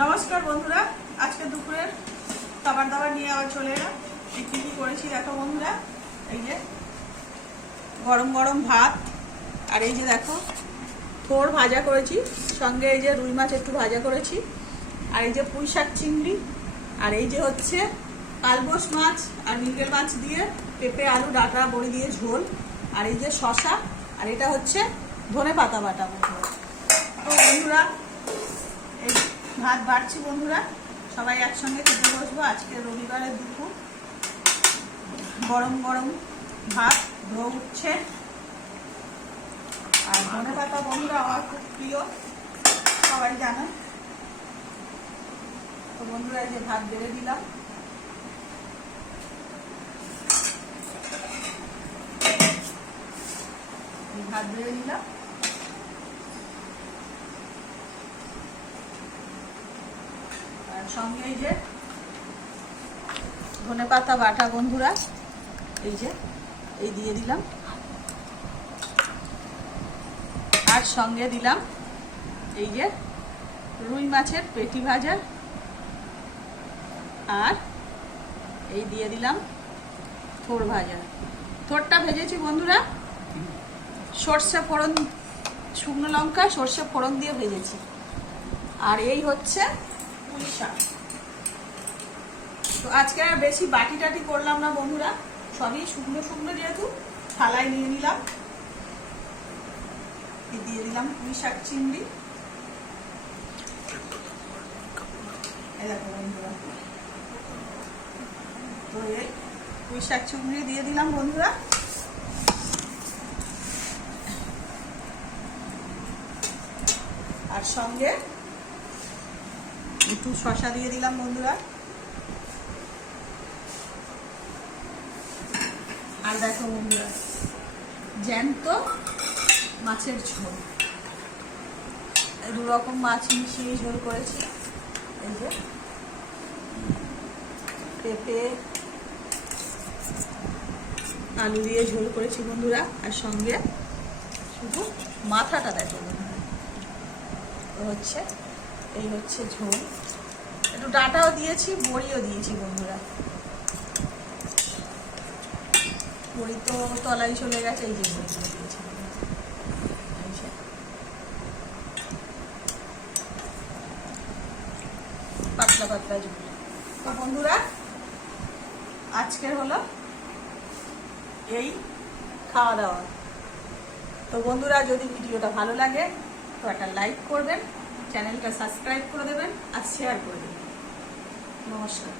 নমস্কার বন্ধুরা, আজকে দুপুরের খাবার দাবার নিয়ে আবার চলে এলাম। কি কি করেছি দেখো বন্ধুরা। এই যে গরম গরম ভাত, আর এই যে দেখো থোড় ভাজা করেছি, সঙ্গে এই যে রুই মাছ একটু ভাজা করেছি, আর এই যে পুঁই শাক চিংড়ি, আর এই যে হচ্ছে কালবোস মাছ আর মৃগেল মাছ দিয়ে পেঁপে আলু ডাঁটা বড়ি দিয়ে ঝোল, আর এই যে শশা, আর এটা হচ্ছে ধনে পাতা বাটা বন্ধুরা। তো বন্ধুরা এই ভাত বাড়ছি বন্ধুরা, সবাই একসঙ্গে খেতে বসবো। আজকে রবিবারের দুপুর, গরম গরম ভাত ধোয়া উঠছে। আর ধনে পাতা বন্ধুরা আমার খুব প্রিয়, সবাই জানে। তো বন্ধুরা এই যে ভাত বেড়ে দিলাম, ভাত বেড়ে দিলাম। আর সঙ্গে এই যে ধনে পাতা বাটা বন্ধুরা, এই যে এই দিয়ে দিলাম, আর সঙ্গে দিলাম এই যে রুই মাছের পেটি ভাজা, আর এই দিয়ে দিলাম থোড় ভাজা। থোড়টা ভেজেছি বন্ধুরা সর্ষে ফোড়ন, শুকনো লঙ্কা সর্ষে ফোড়ন দিয়ে ভেজেছি। আর এই হচ্ছে পুঁই শাক। তো আজকে আর বেশি বাটি টাটি করলাম না বন্ধুরা, সবই শুকনো শুকনো, যেহেতু থালায় নিয়ে নিলাম। দিয়ে দিলাম পুঁই শাক চিংড়ি, এই দেখো বন্ধুরা। তো এই পুঁই শাক চিংড়ি দিয়ে দিলাম বন্ধুরা। আর সঙ্গে একটু শশা দিয়ে দিলাম বন্ধুরা। আর দেখো বন্ধুরা জ্যান্ত মাছের ঝোল, দু রকম মাছ মিশিয়ে ঝোল করেছি। এই যে পেঁপে আলু দিয়ে ঝোল করেছি বন্ধুরা, আর সঙ্গে শুধু মাথাটা দেখো বন্ধুরা। হচ্ছে এই হচ্ছে ঝোল, একটু ডাঁটাও দিয়েছি, বড়িও দিয়েছি বন্ধুরা। বড়ি তো তলায় চলে গেছে, এই যে বড়িগুলো দিয়েছি পাতলা পাতলা ঝোল। তো বন্ধুরা আজকের হলো এই খাওয়া দাওয়া। তো বন্ধুরা যদি ভিডিওটা ভালো লাগে তো একটা লাইক করবেন, চ্যানেলটা সাবস্ক্রাইব করে দেবেন, আর শেয়ার করে দেবেন। নমস্কার।